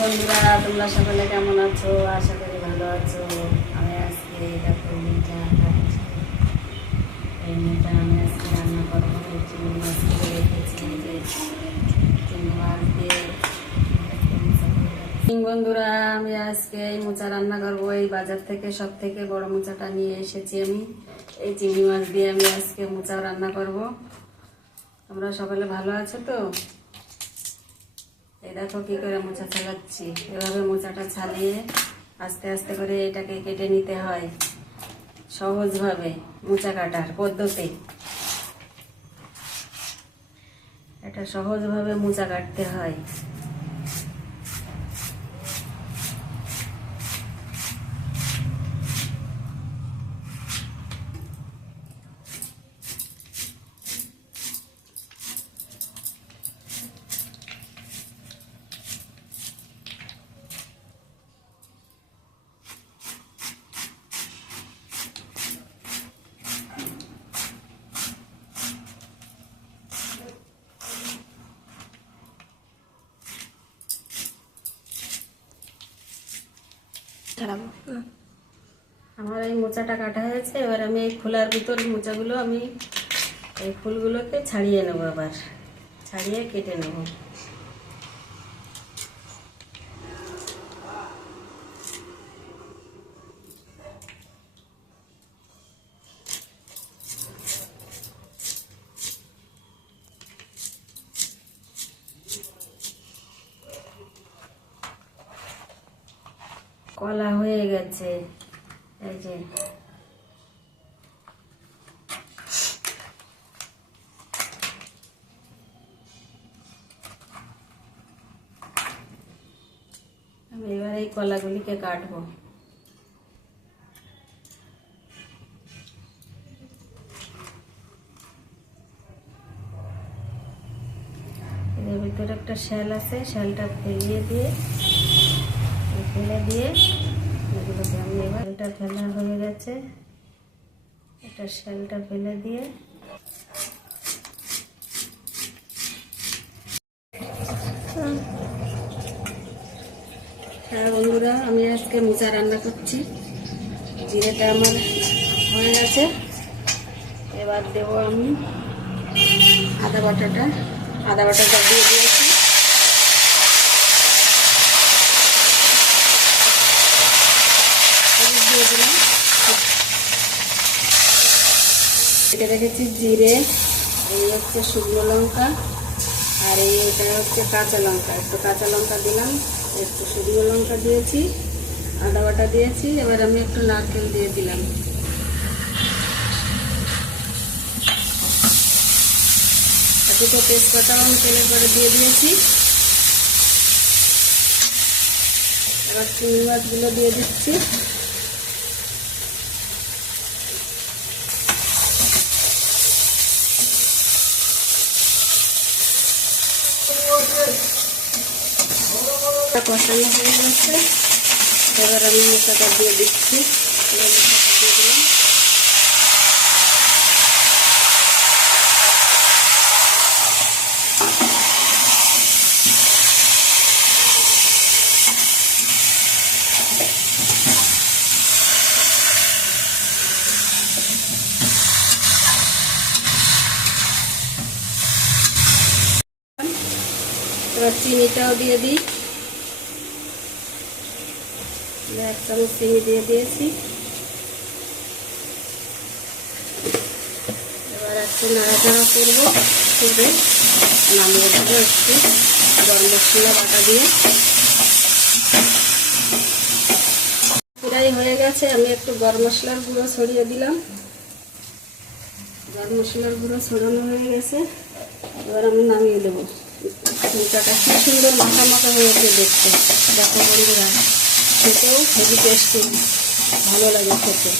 বন্ধুরা, তোমরা কেমন আছো? আশা করি ভালো আছো। আমি আজকে এই আমি আজকে রান্না করব। চিংড়ি মাছ দিয়ে বন্ধুরা, আমি আজকে এই মোচা রান্না করব। এই বাজার থেকে সব থেকে বড় মোচাটা নিয়ে এসেছি আমি। এই চিংড়ি মাছ দিয়ে আমি আজকে মোচা রান্না করব। তোমরা সকলে ভালো আছো তো? দেখো কি করে মোচা ছাড়াচ্ছি এভাবে মোচাটা ছাড়িয়ে আস্তে আস্তে করে এটাকে কেটে নিতে হয়। সহজভাবে মোচা কাটার পদ্ধতি। এটা সহজভাবে মোচা কাটতে হয়। ছাড়াবো আমার এই মোচাটা কাটা হয়েছে, এবার আমি এই খোলার ভিতর মোচাগুলো আমি এই ফুলগুলোকে ছাড়িয়ে নেব আবার ছাড়িয়ে কেটে নেব। কলা হয়ে গেছে। এই যে। আমি এবার এই কলাগুলিকে কাটবো। এর ভিতরে একটা শ্যাল আছে, শ্যালটা ফেলিয়ে দিয়ে ফেলে দিয়ে এগুলোকে আমি এবার এটা ফেলা হয়ে গেছে। এটা শ্যালটা ফেলে দিয়ে হ্যাঁ বন্ধুরা, আমি আজকে মোচা রান্না করছি। জিরেটা আমার হয়ে গেছে। এবার দেব আমি আদা বাটাটা। আদা বাটাটা দিয়ে দিয়েছি হলুদ দিয়ে দিলাম এটা রেখেছি জিরে, এই হচ্ছে শুকনো লঙ্কা, আর এই এটা হচ্ছে কাঁচা লঙ্কা। একটু কাঁচা লঙ্কা দিলাম, একটু শুকনো লঙ্কা দিয়েছি, আদা বাটা দিয়েছি, এবার আমি একটু নারকেল দিয়ে দিলাম। দুটো তেজপাতা আমি তেলের পরে দিয়ে দিয়েছি। এবার চিংড়ি মাছগুলো দিয়ে দিচ্ছি। কষানো হয়ে গেছে এবার আমি মশলাটা দিয়ে দিচ্ছি এবার মশলাটা দিয়ে দিলাম এবার চিনিটাও দিয়ে দিই এক চামচ চিনি দিয়ে দিয়েছি। এবার একটু নাড়াচাড়া করব, করে নামিয়ে দেবো একটু গরম মশলা বাটা দিয়ে। পুরাই হয়ে গেছে, আমি একটু গরম মশলার গুঁড়ো ছড়িয়ে দিলাম। গরম মশলার গুঁড়ো ছড়ানো হয়ে গেছে, এবার আমি নামিয়ে দেবো। ফুলকাটা কি সুন্দর মাখা মাখা হয়েছে দেখতে। দেখো বন্ধুরা। খেতেও হেভি টেস্টি ভালো লাগে খেতে।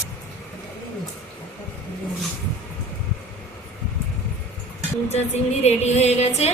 কুঞ্চা চিংড়ি রেডি হয়ে গেছে।